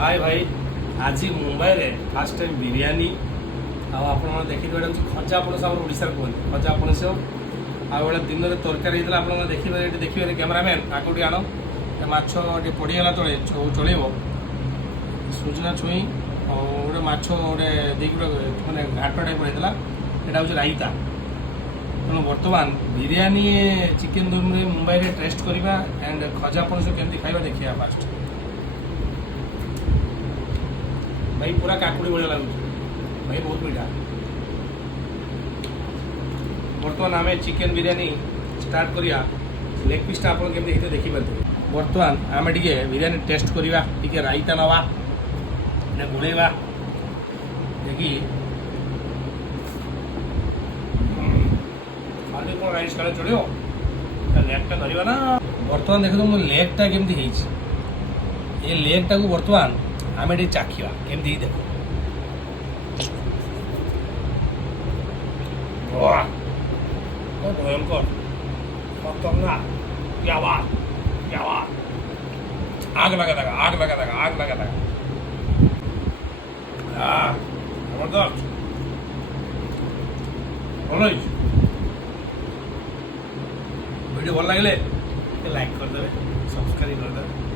हाय भाई आज मुंबई रे फास्ट टाइम बिरयानी आप देखिए खजा पणस आम ओडार कहते खजा पणस आगे दिन में तरकारी होता आप देखिए देखिए कैमेरामैन आगे आण माछ पड़गला तले चलो सुजना छुई गोटे माछ गोटे मैंने घाट टाइप होता यहाँ हूँ रायता तेणु बर्तमान बिरयानी चिकेन दम मुंबई में टेस्ट करवा एंड खजा पणस केमती खाଇବା देखिए फास्ट भाई पूरा काकुड़ी भाई लगुच भाई बहुत मीठा बर्तमान आम चिकेन बिरयानी स्टार्ट करिया लेग पीस आप देखते देखिए बर्तमान आम टे बिरयानी टेस्ट करवा टे रायता नवा गोलेवा देखी खाली कौन राइस कले चलो लेगटा धरवा ना बर्तमान देख मो लेगटा केमती ये लेगटा को बर्तमान आम ये चाखा केमती देख भयंकर आग लगा था आग लगा था आग लगा था जबरदस्त भल वीडियो भल लगे लाइक करदे सब्सक्राइब करदे।